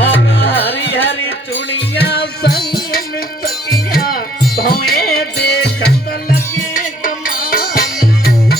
हरी हरी चूड़िया संग में तकिया धोए देखत लगे कमान।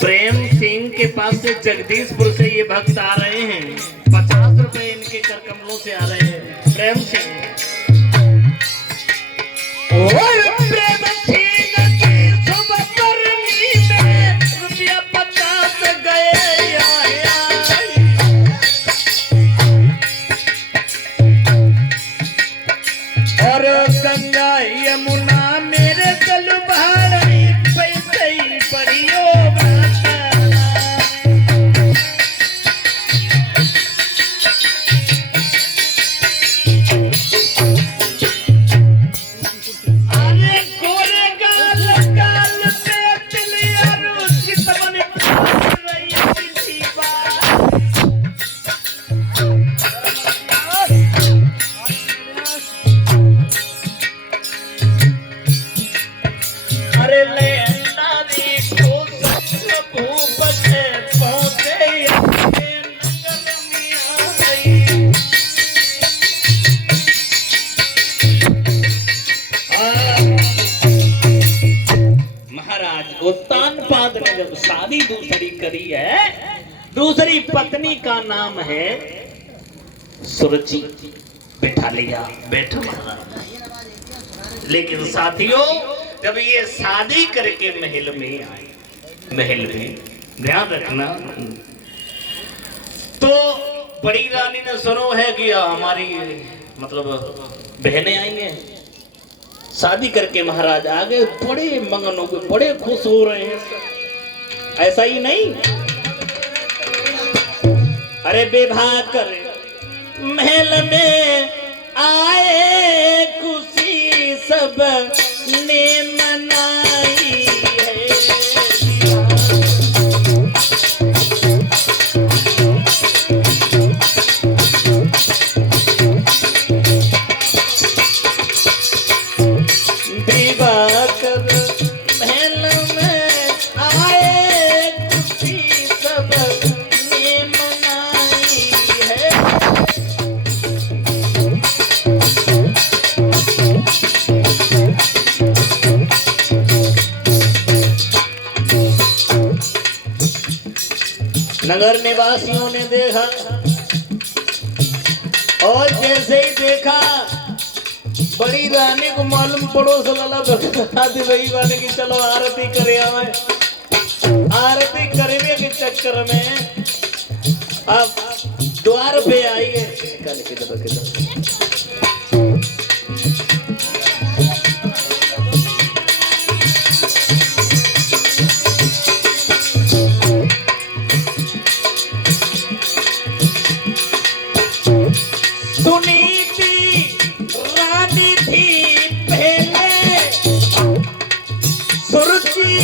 प्रेम सिंह के पास से जगदीशपुर से ये भक्त आ रहे हैं। 50 रुपए इनके कर कमलों से आ रहे हैं। प्रेम सिंह और प्रेम सिंह की सुबह करनी में रुपया 50 गए आया। और गंगा यमुना मेरे दिल भारी पैसे ही पड़ियो भाषा। अरे गोरे गाल गाल पे तिलिया रुचि तमने रही थी बात। अरे ले नारी को संग भूप से पहुंचे अपने नगर में आई। महाराज उत्तानपाद ने जब शादी दूसरी करी है, दूसरी पत्नी का नाम है सुरुचि। बिठा लिया, बैठो महाराज। लेकिन साथियों जब ये शादी करके महल में आए, महल में ध्यान रखना, तो बड़ी रानी ने सुनो है कि हमारी मतलब बहनें आई हैं। शादी करके महाराज आ गए, बड़े मगन हो गए, बड़े खुश हो रहे हैं। ऐसा ही नहीं, अरे विवाह कर महल में आए, खुशी सब ने मनाई है। विवाह कर महल में आए, खुशी सब ने मनाई है। नगर निवासियों ने देखा और जैसे ही देखा बड़ी रानी को मालूम पड़ोस वाला भगवादी वही वाले की चलो आरती करे आवे। आरती करने के चक्कर में अब द्वार पे आई है। सुनीति रानी थी पहले, सुरुचि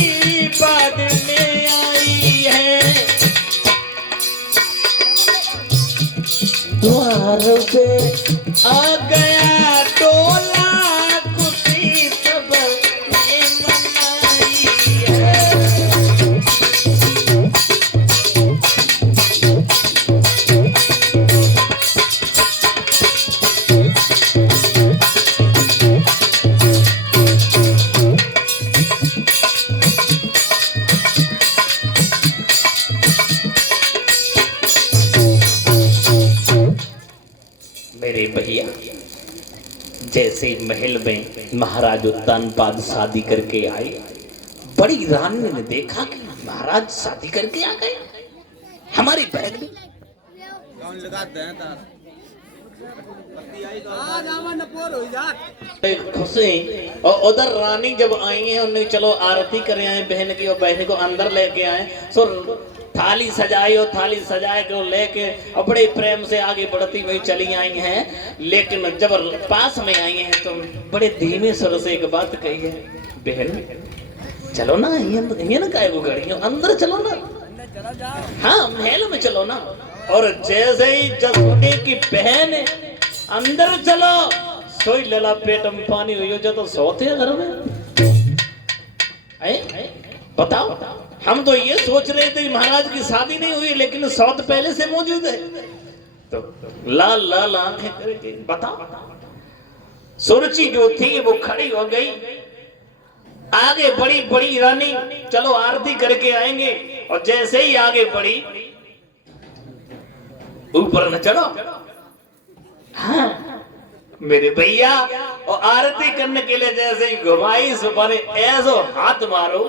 बाद में आई है। द्वार पे आ गया टोला, खुशी सब ने मनाई है। मेरे भैया जैसे महल में महाराज उत्तानपाद शादी करके आए, बड़ी रानी ने देखा कि महाराज शादी करके आ गए, हमारी बहन खुशी। और उधर रानी जब आई है, उन्हें चलो आरती करे आए बहन की, और बहन को अंदर लेके आए, सो थाली सजाई और थाली सजाए को लेके और बड़े प्रेम से आगे बढ़ती हुई चली आई हैं। लेकिन जब पास में आई हैं तो बड़े धीमे स्वर से एक बात कही है, बहन चलो ना, ये ना काय को गाड़ी अंदर चलो ना, हाँ महल में चलो ना। और जैसे ही जसुनी की बहन अंदर चलो सोई लला पेट में पानी हुई जो तो सोते घर में बताओ। हम तो ये सोच रहे थे महाराज की शादी नहीं हुई लेकिन सौत पहले से मौजूद है। तो लाल लाल आंखें करके बताओ। सुरुचि जो थी वो खड़ी हो गई, आगे बड़ी बड़ी रानी चलो आरती करके आएंगे। और जैसे ही आगे बढ़ी ऊपर न चढ़ो। हाँ मेरे भैया और आरती करने के लिए जैसे ही घुमाई सुबह ऐसो हाथ मारो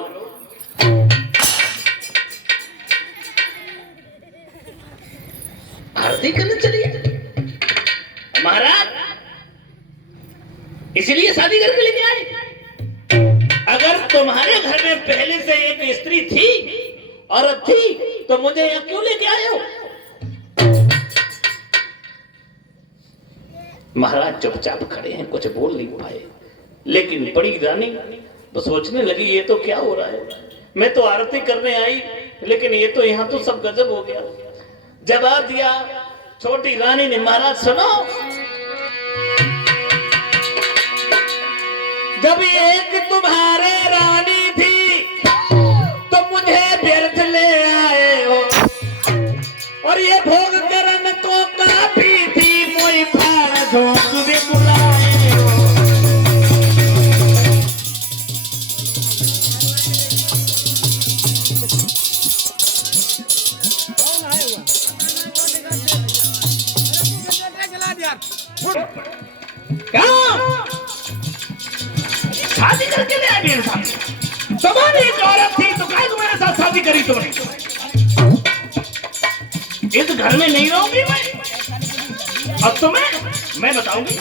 आरती करने चलिए महाराज, इसलिए शादी करके लेके आए। अगर तुम्हारे घर में पहले से एक स्त्री थी औरत थी तो मुझे यहाँ क्यों लेके आए हो? महाराज चुपचाप खड़े हैं, कुछ बोल नहीं पाए। लेकिन बड़ी रानी तो सोचने लगी ये तो क्या हो रहा है, मैं तो आरती करने आई लेकिन ये तो यहाँ तो सब गजब हो गया। जवाब दिया छोटी रानी ने, महाराज सुनो, जब एक तुम्हारे रानी थी तो मुझे व्यर्थ ले आए हो, और ये भोग करन को काफी थी मोई भाड़ झोंक भी बुलाए हो। शादी करके ले आए मेरे साथ। तुम्हारी एक औरत थी तो क्या तुम्हारे साथ शादी करी तुमने? इस घर में नहीं रहूंगी मैं। अब तुम्हें मैं बताऊंगी।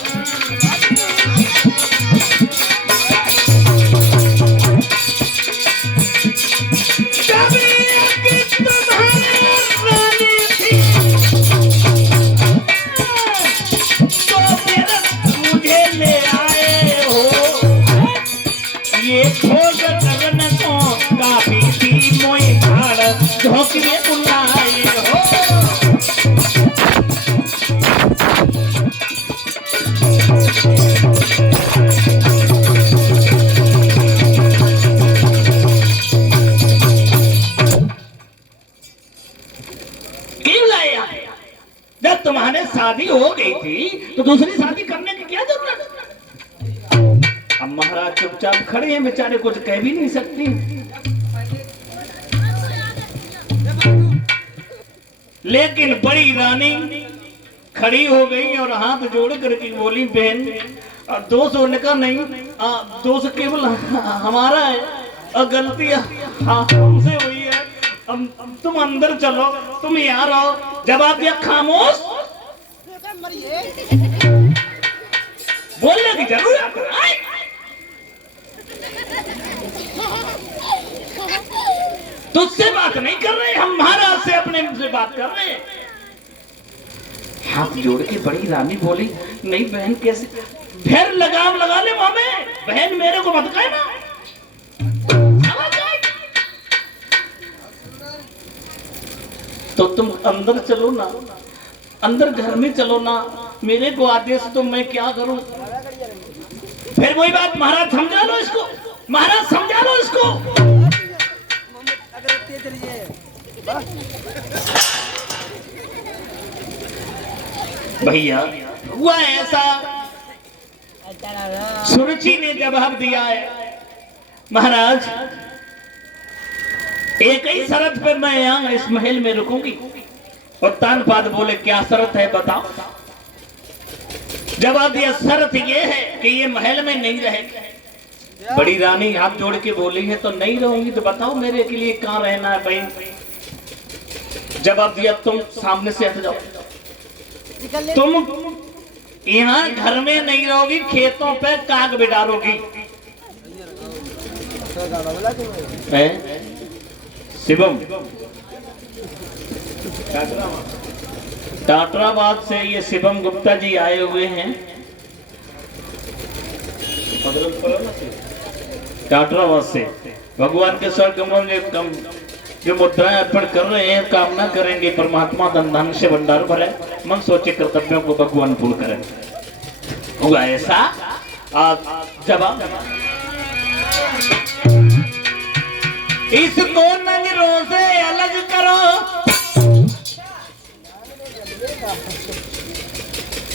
जब तुम्हारे शादी हो गई थी तो दूसरी शादी करने की क्या जरूरत? अब महाराज चुपचाप खड़े हैं बेचारे, कुछ कह भी नहीं सकती। लेकिन बड़ी रानी खड़ी हो गई और हाथ जोड़ करके बोली, बहन दोष होने का नहीं, दोष केवल हमारा है और गलती हमसे हुई है। तुम अंदर चलो, तुम यहाँ रहो। जवाब दिया खामोश, बोलने की जरूरत है। तुझसे बात नहीं कर रहे हम, महाराज से अपने से बात कर रहे हैं। हाथ जोड़ के बड़ी रानी बोली, नहीं बहन कैसे, फिर लगाम लगा ले वहां में, बहन मेरे को मत कहना। तो तुम अंदर चलो ना, अंदर घर में चलो ना, मेरे को आदेश तो मैं क्या करूं? फिर वही बात, महाराज समझा लो इसको, महाराज समझा लो इसको। भैया हुआ ऐसा, सुरुचि ने जवाब दिया है, महाराज एक ही शर्त पे मैं यहाँ इस महल में रुकूंगी। और तानपाद बोले, क्या शर्त है बताओ? जवाब दिया, शर्त ये है कि ये महल में नहीं रहेगी। बड़ी रानी हाथ जोड़ के बोली है, तो नहीं रहूंगी तो बताओ मेरे के लिए कहाँ रहना है बहन? जवाब दिया, तुम सामने से हट जाओ, तुम यहाँ घर में नहीं रहोगी, खेतों पे काग बिडारोगी। शिवम टाटराबाद से ये शिवम गुप्ता जी आए हुए हैं। टाटराबाद से भगवान के स्वर्ग में कम जो मुद्राएं अर्पण कर रहे हैं कामना करेंगे परमात्मा धन धन से भंडार भरे, मन सोचे कर्तव्यों को भगवान पूर्ण करें। हुआ ऐसा जवाब इसको नजरों से अलग करो,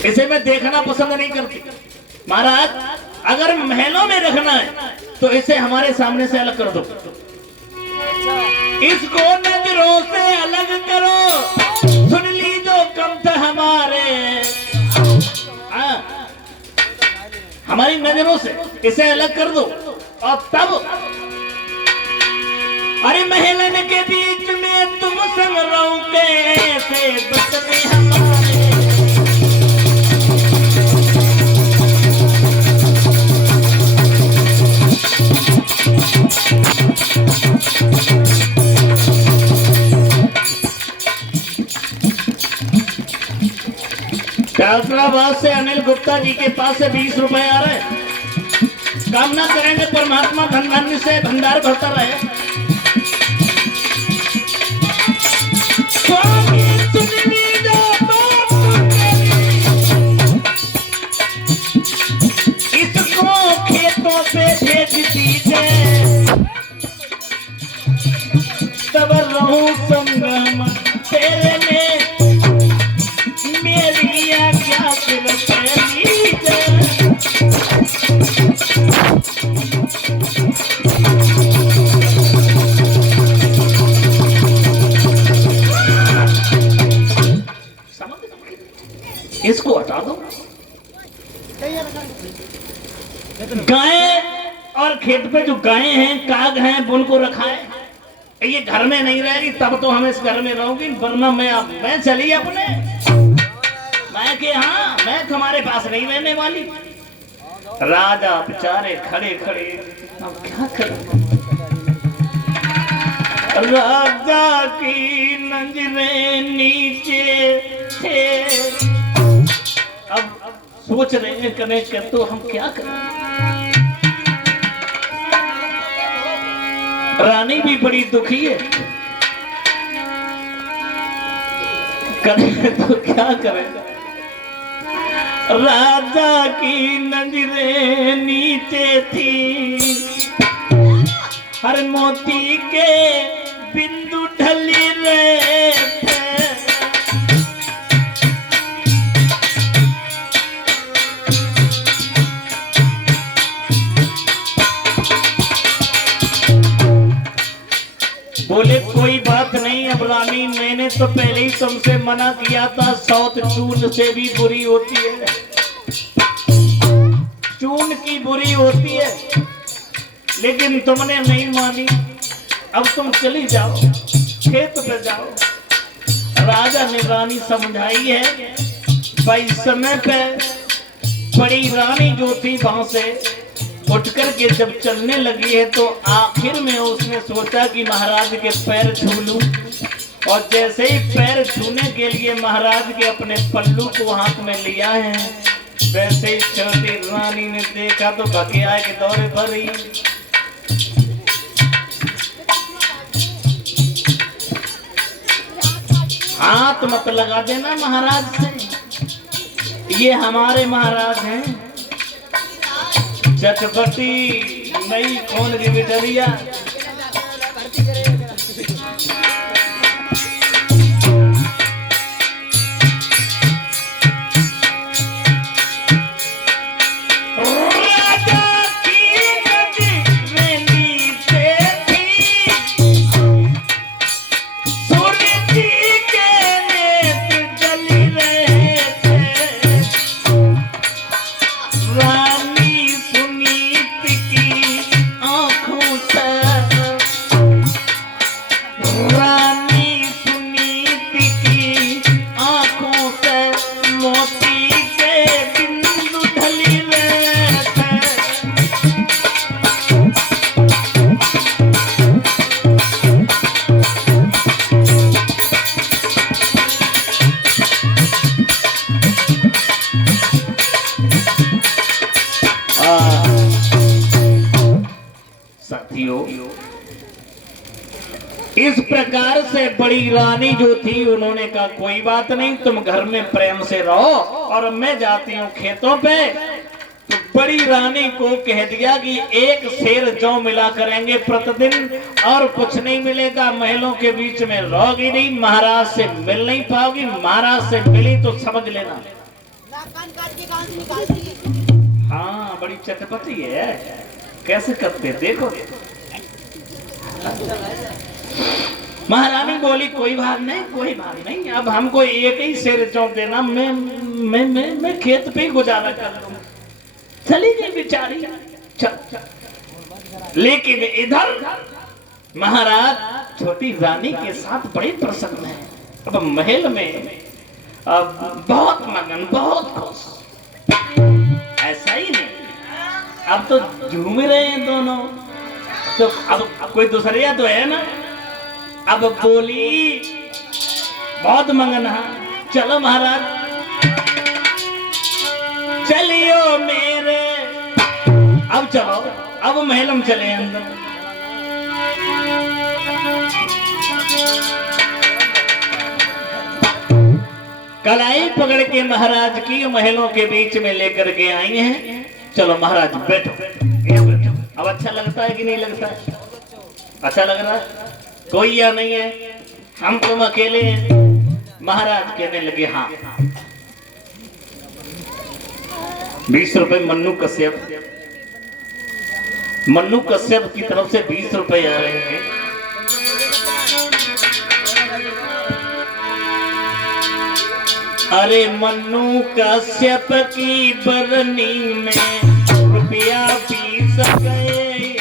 इसे मैं देखना पसंद नहीं करती महाराज। अगर महलों में रखना है तो इसे हमारे सामने से अलग कर दो, इसको नजरों से अलग करो। सुन ली जो कम था हमारे, हमारी नजरों से इसे अलग कर दो। और तब अरे महलन के बीच में तुम संग रहो कैसे बचने हमारे। फैसलाबाद से अनिल गुप्ता जी के पास से 20 रुपए आ रहे हैं। कामना करेंगे परमात्मा धन धन से भंडार भरता रहे। इसको खेतों पे भेज दीजिए, तब रहूं संगम तेरे में, मेरी आज्ञा सिर्फ लीजिए। इसको हटा दो। गाय और खेत पे जो गायें हैं, काग हैं, उनको रखा है। ये घर में नहीं रहेगी तब तो हम इस घर में रहूंगी, वरना मैं चली अपने, मैं कि हाँ मैं तुम्हारे पास नहीं रहने वाली। राजा बेचारे खड़े खड़े अब क्या करूं। राजा की नजरें नीचे थे, अब सोच रहे हैं कने कर तो हम क्या करें। रानी भी बड़ी दुखी है, करें तो क्या करें। राजा की नजरें नीचे थी, हर मोती के बिंदु ढली रहे थे। बोले कोई बात नहीं, अब रानी मैंने तो पहले ही तुमसे मना किया था, सौत चून से भी बुरी होती है। चून की बुरी होती है, लेकिन तुमने नहीं मानी। अब तुम चली जाओ, खेत पे जाओ। राजा ने रानी समझाई है भाई, समय पे बड़ी रानी जो थी वहां से उठ करके जब चलने लगी है तो आखिर में उसने सोचा कि महाराज के पैर छू लूं। और जैसे ही पैर छूने के लिए महाराज के अपने पल्लू को हाथ में लिया है, वैसे ही छोटी रानी ने देखा तो भकिया के दौरे भर रही। हाथ मत लगा देना महाराज से, ये हमारे महाराज हैं। चटपटी नई खोल की बिटरिया, रानी सुनीत की आंखों से से बड़ी रानी जो थी उन्होंने कहा कोई बात नहीं, तुम घर में प्रेम से रहो और मैं जाती हूँ खेतों पे। तो बड़ी रानी को कह दिया कि एक सेर जौ मिला करेंगे प्रतिदिन और कुछ नहीं मिलेगा, महलों के बीच में रहोगी नहीं, महाराज से मिल नहीं पाओगी, महाराज से मिली तो समझ लेना। हाँ बड़ी चटपटी है, कैसे करते देखो। महारानी बोली कोई बात नहीं, कोई बात नहीं, अब हमको एक ही सेर जौ देना, मैं खेत पे गुजारा कर लूंगा। चली गई बेचारी। लेकिन इधर महाराज छोटी रानी के साथ बड़े प्रसन्न हैं। अब महल में अब बहुत मगन, बहुत खुश। ऐसा ही नहीं, अब तो झूम रहे हैं दोनों, तो अब कोई दूसरिया तो है ना। अब बोली बहुत मगन है, चलो महाराज चलियो मेरे, अब चलो, अब महल में चले अंदर। कलाई पकड़ के महाराज की महलों के बीच में लेकर के आई हैं। चलो महाराज बैठो, बैठो। अब अच्छा लगता है कि नहीं लगता है? अच्छा लग रहा है? कोई या नहीं है? हम तुम अकेले हैं? महाराज कहने लगे हाँ। 20 रुपए मन्नू कश्यप, मन्नू कश्यप की तरफ से 20 रुपए आ रहे हैं। अरे मन्नू कश्यप की बरनी में रुपया 20 गए,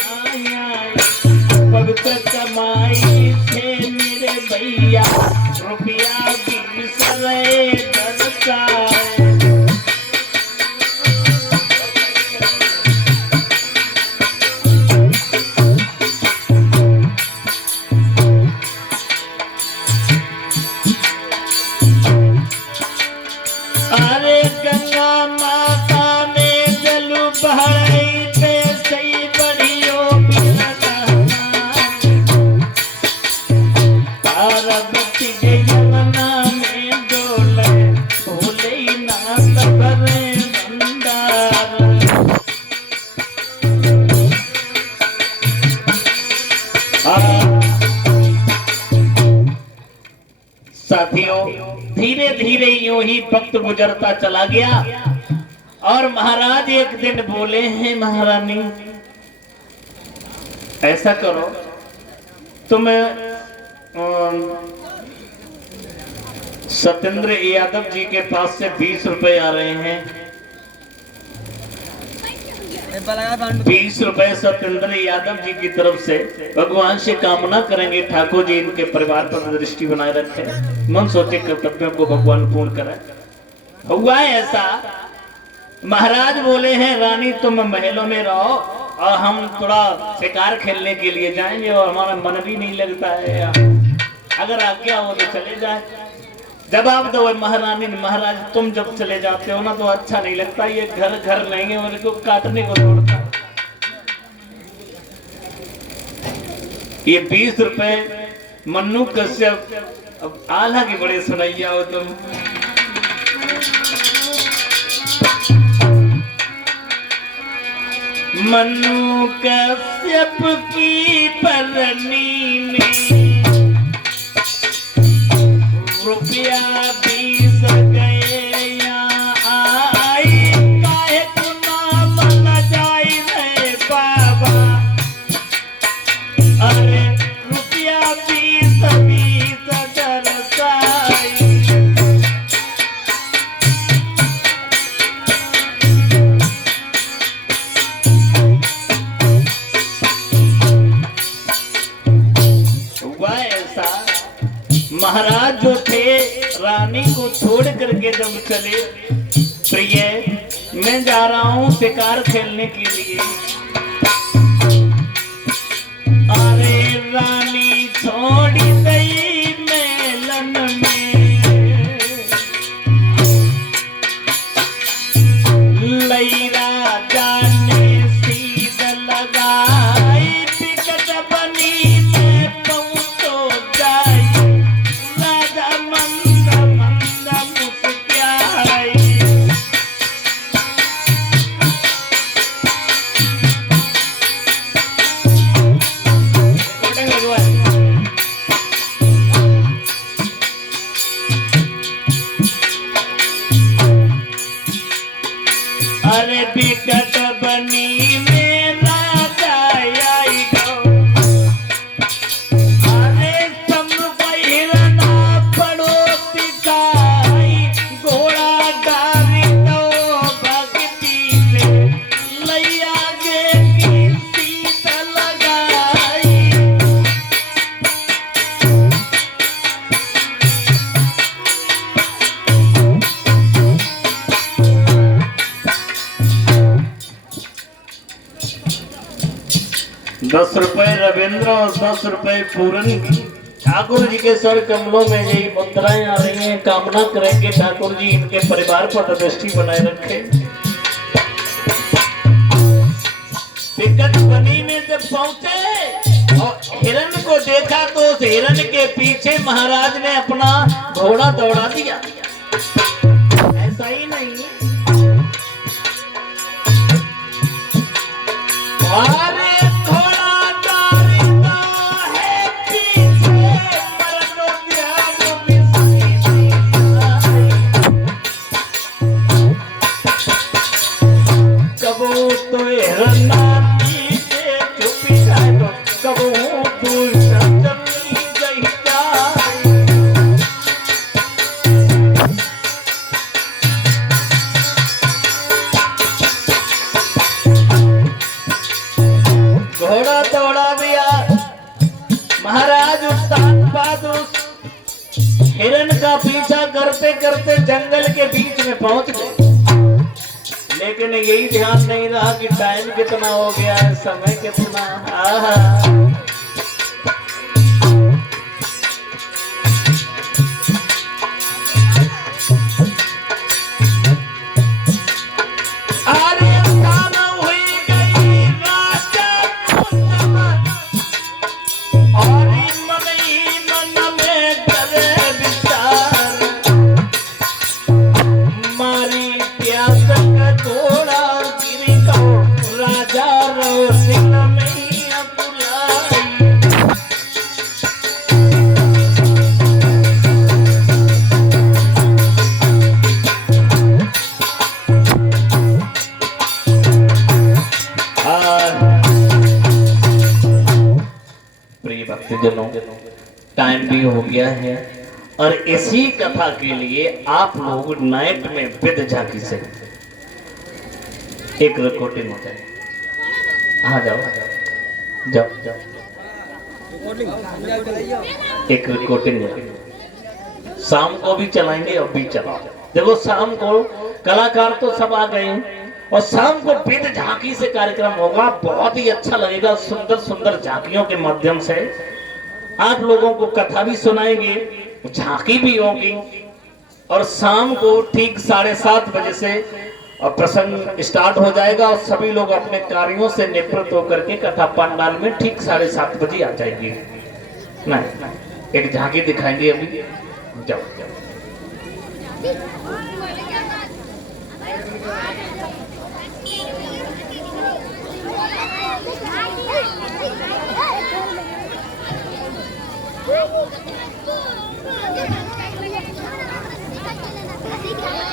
पवित्र कमाई थे मेरे भैया, रुपया 20 गए दरकार। साथियों धीरे धीरे यूं ही वक्त गुजरता चला गया और महाराज एक दिन बोले हैं महारानी ऐसा करो, तुम सत्येंद्र यादव जी के पास से 20 रुपए आ रहे हैं, 20 रुपए सत्येंद्र यादव जी की तरफ से भगवान से कामना करेंगे ठाकुर जी इनके परिवार पर दृष्टि बनाए रखे, मन सोचे कर्तव्यों को भगवान पूर्ण करे। हुआ है ऐसा, महाराज बोले हैं रानी तुम महलों में रहो और हम थोड़ा शिकार खेलने के लिए जाएंगे और हमारा मन भी नहीं लगता है, अगर आज्ञा हो तो चले जाए। जवाब दो महारानी ने, महाराज तुम जब चले जाते हो ना तो अच्छा नहीं लगता, ये घर घर नहीं है, मेरे को काटने को दौड़ता। ये 20 रुपए मन्नू कश्यप, अब आला की बड़े सुनैया हो तुम। मन्नू कश्यप की परनी में रुपया 20 गए या आई, काहे को नाम न जाई रे बाबा, अरे रुपया 20 दरसाई। हुआ ऐसा, महाराज जो थे रानी को छोड़ करके जब चले, प्रिय मैं जा रहा हूं शिकार खेलने के लिए, अरे रानी छोड़ी गई मेलन में, लई राजा ने सीध लगाई, बिकट बनी में पहुंचो जाई, ₹10 रविंद्र और ₹10 पूरन की। ठाकुर जी के स्वर कमलों में यही मुद्राएं आ रही हैं। कामना करेंगे ठाकुर जी इनके परिवार पर दृष्टि बनाए रखे। विकट बनी में जब पहुंचे और हिरण को देखा तो उस हिरण के पीछे महाराज ने अपना घोड़ा दौड़ा दिया। ऐसा ही नहीं, अरे घोड़ा दौड़ता है पीछे परनो ध्यान कबो तो हिरना पीछे छुपी जाए तो कबो तू चली गई घोड़ा दौड़ा दिया। महाराज उस्ताद बहादुर हिरण का पीछा करते करते जंगल के बीच में पहुंच गए, लेकिन यही ध्यान नहीं रहा कि टाइम कितना हो गया है, समय कितना। टाइम भी हो गया है और इसी कथा के लिए आप लोग नाइट में विद झांकी से एक रिकॉर्डिंग होता है। हाँ जाओ जाओ जाओ, एक रिकॉर्डिंग शाम को भी चलाएंगे और भी चलाओ। देखो शाम को कलाकार तो सब आ गए हैं और शाम को विद झांकी से कार्यक्रम होगा, बहुत ही अच्छा लगेगा। सुंदर सुंदर झांकियों के माध्यम से आप लोगों को कथा भी सुनाएंगे, झांकी भी होगी और शाम को ठीक 7:30 बजे से प्रसंग स्टार्ट हो जाएगा और सभी लोग अपने कार्यों से निवृत्त होकर के कथा पंडाल में ठीक 7:30 बजे आ जाएंगे। नहीं, एक झांकी दिखाएंगे अभी। जाओ जाओ। Thank you.